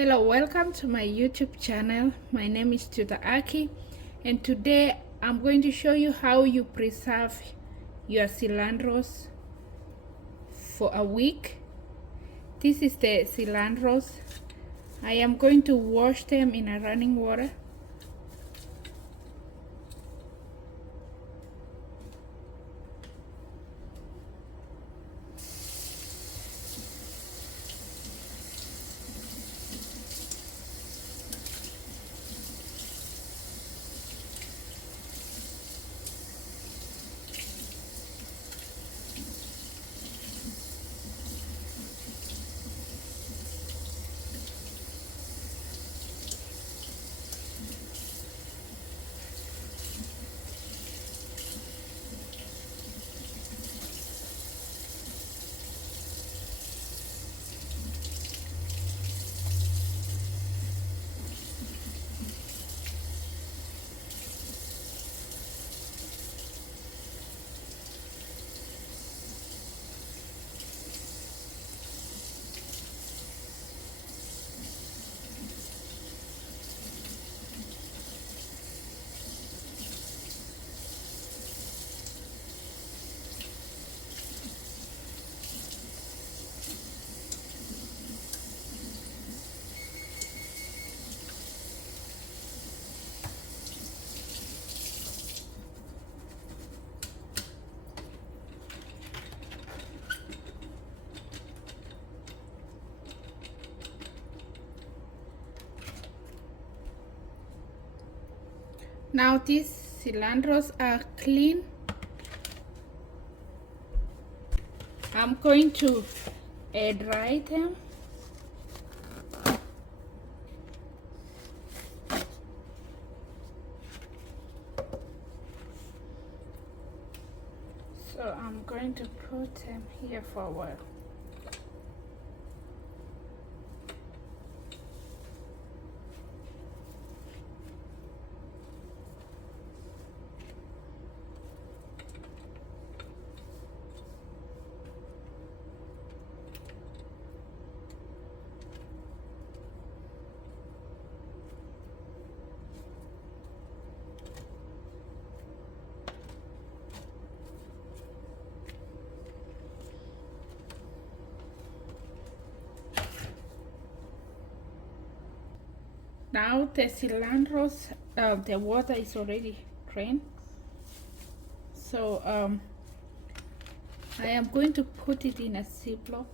Hello, welcome to my YouTube channel. My name is Tuta Aki, and today I'm going to show you how you preserve your cilantros for a week. This is the cilantros. I am going to wash them in a running water. Now these cilantros are clean. I'm going to air dry them. So I'm going to put them here for a while. Now the cilantros, the water is already drained. So I am going to put it in a Ziploc.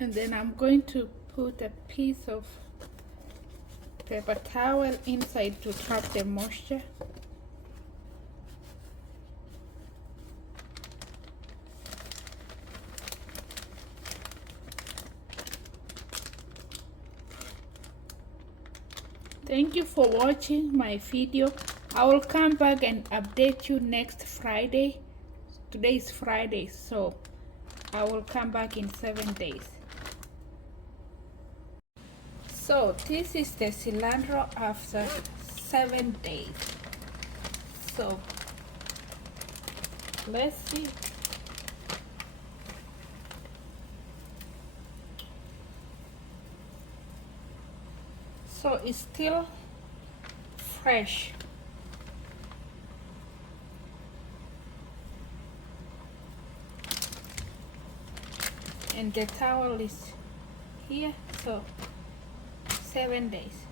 And then I'm going to put a piece of paper towel inside to trap the moisture. Thank you for watching my video. I will come back and update you next Friday. Today is Friday, so I will come back in 7 days. So this is the cilantro after 7 days. So let's see. So it's still fresh. And the towel is here, so 7 days.